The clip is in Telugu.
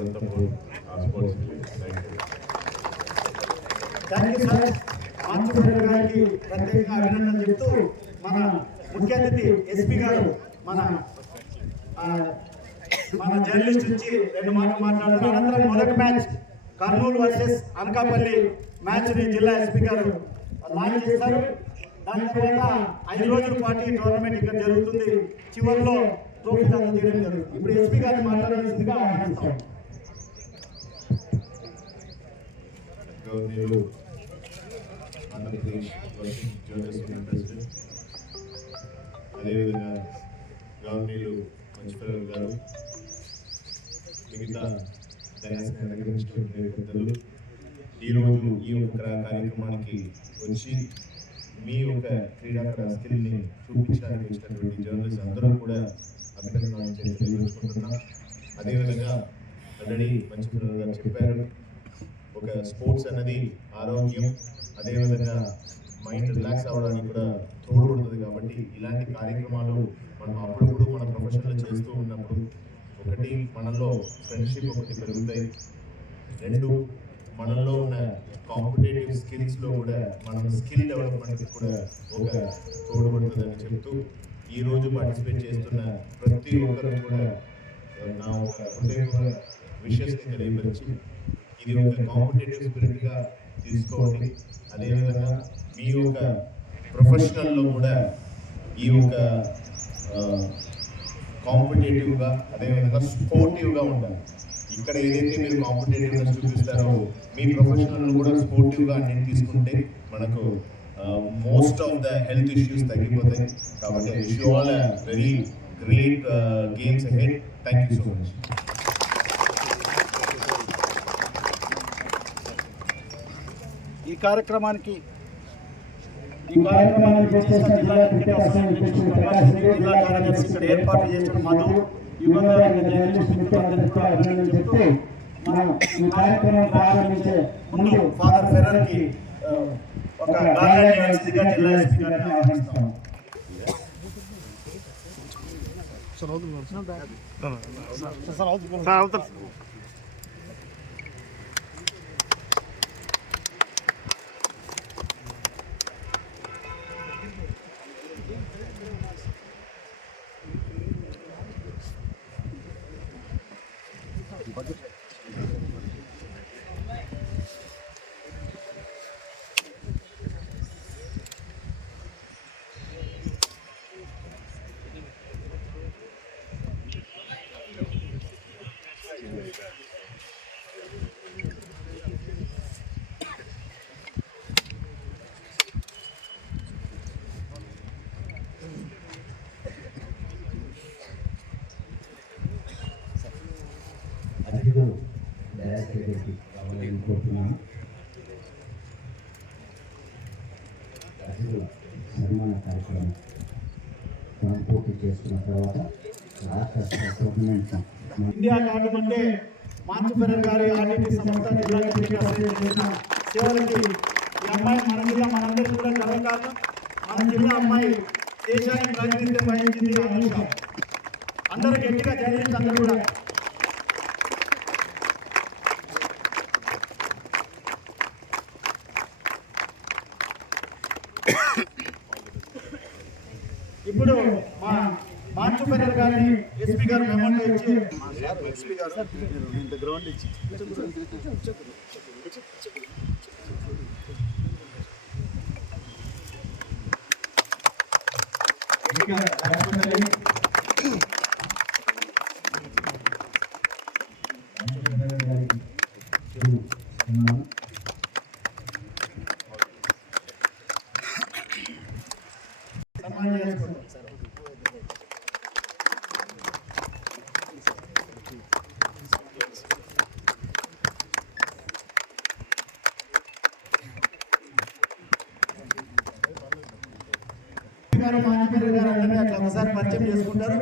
Anantapur sports thank you thank you sir. Andhra Pradesh గారికి ప్రత్యేకంగా అభినందనలు చెప్తూ మన ముఖ్య అతిథి ఎస్పీ గారు మన మన జర్నలిస్ట్ నుంచి రెండు మాటలు మాట్లాడుతున్నారు అనంతరం మొదటి మ్యాచ్ కర్నూలు వర్సెస్ అనకాపల్లి మ్యాచ్ని జిల్లా ఎస్పీ గారు లాంచ్ చేశారు. దాని తర్వాత ఐదు రోజుల పాటు ఈ టోర్నమెంట్ ఇక్కడ జరుగుతుంది. చివరిలో ట్రోఫీలు అందజేయడం జరుగుతుంది. ఇప్పుడు ఎస్పీ గారిని మాట్లాడాల్సిందిగా ఆహ్వానిస్తాం. గౌరవనీయులు Andhra Pradesh working journalist union president అదేవిధంగా గౌరవనీయులు మంచిపల్లి గారు మిగతా డయాస్ని అలంకరించినటువంటి పెద్దలు ఈరోజు ఈ యొక్క కార్యక్రమానికి వచ్చి మీ యొక్క క్రీడాకార స్కిల్ని చూపించడానికి వచ్చినటువంటి జర్నలిస్ట్ అందరూ కూడా అభినందనలు తెలియజేసుకుంటున్నాం అదేవిధంగా ఆల్రెడీ మంచి గారు చెప్పారు ఒక స్పోర్ట్స్ అనేది ఆరోగ్యం అదేవిధంగా మైండ్ రిలాక్స్ అవ్వడానికి కూడా తోడ్పడుతుంది కాబట్టి ఇలాంటి కార్యక్రమాలు మనం అప్పుడప్పుడు మన ప్రొఫెషన్లో చేస్తూ ఉన్నప్పుడు ఒకటి మనలో ఫ్రెండ్షిప్ ఒకటి పెరుగుతాయి. రెండు మనలో ఉన్న కాంపిటేటివ్ స్కిల్స్లో కూడా మనం స్కిల్ డెవలప్మెంట్కి కూడా ఒక తోడ్పడుతుందని చెప్తూ ఈరోజు పార్టిసిపేట్ చేస్తున్న ప్రతి ఒక్కరు కూడా నా ఒక హృదయపూర్వక విషయస్ని తెలియపరిచి ఇది ఒక కాంపిటేటివ్ స్పిరిట్గా తీసుకోండి. అదేవిధంగా మీ యొక్క ప్రొఫెషనల్లో కూడా ఈ యొక్క కాంపిటేటివ్గా అదేవిధంగా స్పోర్టివ్గా ఉండాలి. ఇక్కడ ఏదైతే మీరు కాంపిటేటివ్గా చూపిస్తారో మీ ప్రొఫెషనల్ కూడా స్పోర్టివ్గా అన్నిటి తీసుకుంటే మనకు most of the health issues తగ్గిపోతాయి. కాబట్టి wish all very great games head thank you so much ఈ కార్యక్రమానికి ఈ కార్యక్రమానికి చేసిన జిల్లా క్రికెట్ అసోసియేషన్ అధ్యక్షుడు ప్రకాష్ రెడ్డి, జిల్లా కార్యదర్శి ఇక్కడ ఏర్పాటు చేసిన మధు యువత జర్నలిస్ట్ మిత్రులందరికీ కూడా అభినందనలు చెప్తూ మనం ఈ కార్యక్రమం ప్రారంభించే ముందు ఫాదర్ ఫెరర్కి ఆ, ఒక గాయం చేయాల్సిందిగా జిల్లా ఎస్పీ గారిని ఆహ్వానిస్తాం. అతిథులు డైరెక్టర్ గారికి రావాలని కోరుతున్నాను అతిథుల కార్యక్రమం మనం పూర్తి చేసుకున్న తర్వాత రాష్ట్ర ఇండియా కార్డు అంటే మాంచు ఫెరర్ గారి ఆర్టీటీ సంస్థ జిల్లా చేసిన సేవలకి ఈ అమ్మాయి మన జిల్లా మనందరికీ కూడా గర్వకారణం మన జిల్లా అమ్మాయి దేశానికి ప్రాతినిధ్యం వహించింది అనుష అందరూ గట్టిగా జర్నలిస్ట్ అందరూ కూడా. ఇప్పుడు మా గారిని ఎస్పీ గారు మెమోంటో ఇచ్చి ఎస్పీ గారు గ్రౌండ్ ఇచ్చి చేసుకుంటాం సార్ గారు మాంచు ఫెరర్ గారు అందరినీ అట్లా ఒకసారి పరిచయం చేసుకుంటారు.